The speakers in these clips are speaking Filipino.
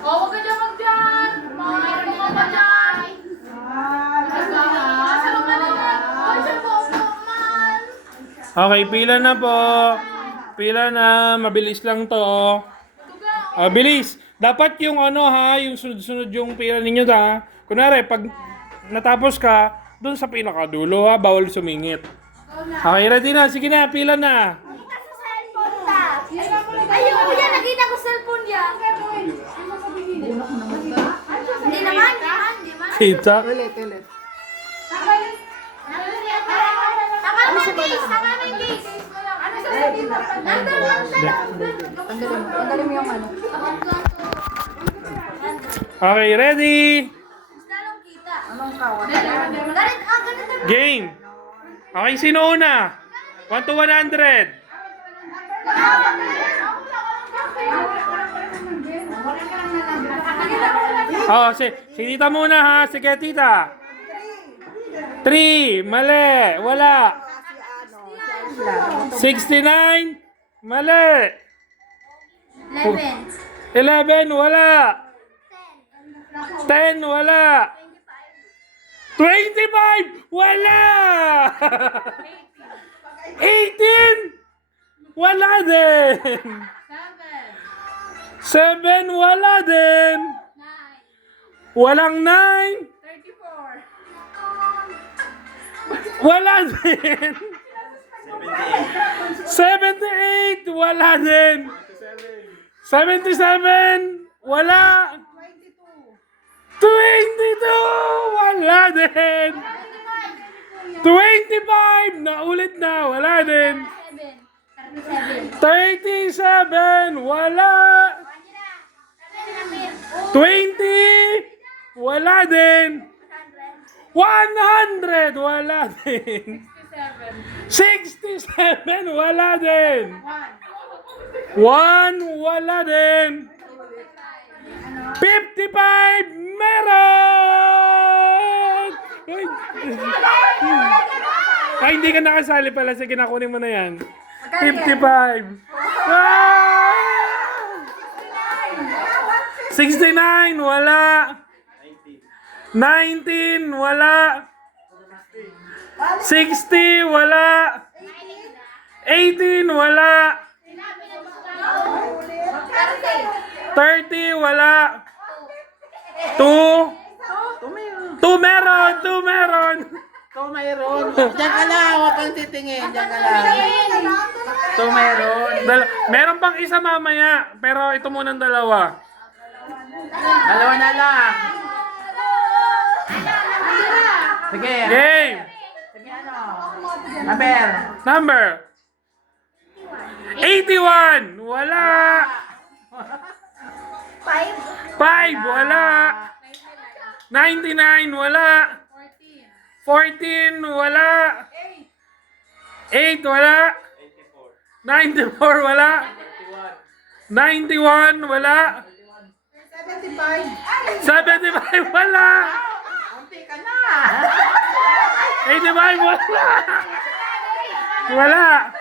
Oh, huwag ka dyan mag-dyan! Mayroon ka pa dyan! Okay, pila na po. Pila na. Mabilis lang to. Bilis. Dapat yung ano ha, yung sunod-sunod yung pila ninyo ha. Kunwari, pag natapos ka, dun sa pinakadulo ha, bawal sumingit. Okay, ready na. Sige na, pila na. Nakita sa cellphone ta. Ayun, kuya, nakita ko cellphone niya. Hindi naman. Kita. Ulit. Tama na, Jace. Tama na, Jace. Ano sa dito? Tanggalin mo yung ano. Okay, ready? Lalong kita. Anong kawan? Ganun. Game. Okay, sino una? 1 to 100. Oh, si tita muna ha. Sige, tita. 3. Mali. Wala. 69. Mali. 11. 11. Wala. 10. Wala. 25. Wala. 18. Wala din. 7. Wala din. Walang 9. 34. Wala din. 78. Wala din. 77. Wala. 22. Wala din. 25. Naulit na. Wala din. 37. Wala. 20. Wala din. 100. Wala din. 67. Wala din. 1. Wala din. 55. Meron! Ay, hindi ka nakasali pala. Sige, nakunin mo na yan. 55. Ah! 69. Wala. 19. Wala. 60. Wala. 18. Wala. 30. Wala. 2. 2 meron. 2 meron. Ito mayroon. Diyan ka lang. Huwag kang titingin. Diyan ka lang. Ito mayroon. Meron pang isa mamaya. Pero ito muna ang dalawa. Dalawa na lang. Sige. Game. Sige ano. Number. Number. 81. Wala. 5. Wala. 99. Wala. 14. Wala. 8. Wala. 94. Wala. 91. Wala. 75. Wala. Kunti ka na. 85. Wala. Wala.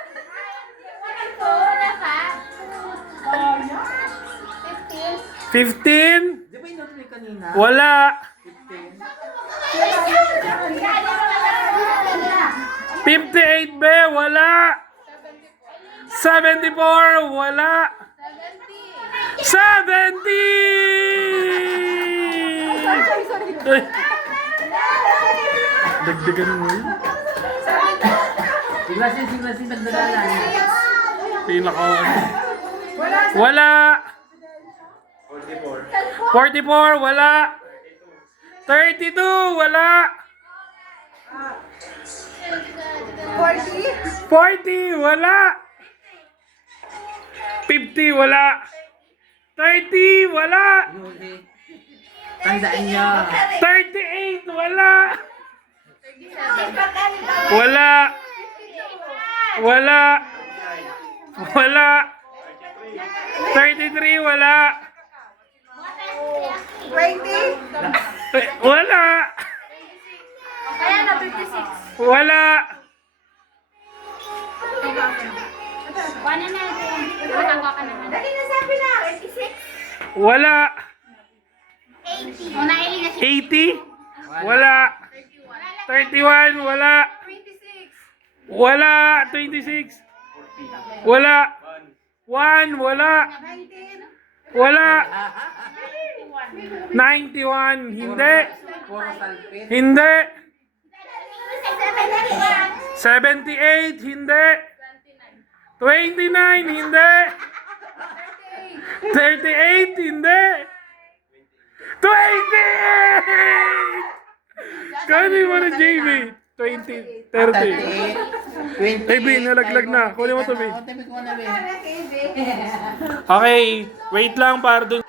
15. Di ba inutuloy kanina? Wala. 58 be, wala. 74, wala. 70! Dagdagan mo yun. Siglasin, nagdadalan. Pinaka. Wala. 44, wala. 32, wala. 40, wala. 50, wala. 30, wala. Tandaan nyo. 38, wala. Wala. Wala. Wala. 33, wala. 20? Wala. Kaya na 56. Wala. Paano na ito? Matangka ka naman. Dali na sabi na. Wala. 80. Unahin na siya. 80? Wala. 31? Wala. 26. Wala. 26? Wala. 1? Wala. 19. Wala. 91? Hindi. Puro salpit. Hindi. 71. 78? Hindi. 29? Hindi. 38? Hindi. 28! Kunin mo na, JB. 20, 30. 30. Ay, B, nalaglag na. Kunin mo to, B. Tabi ko na, B. Okay, wait lang para dun.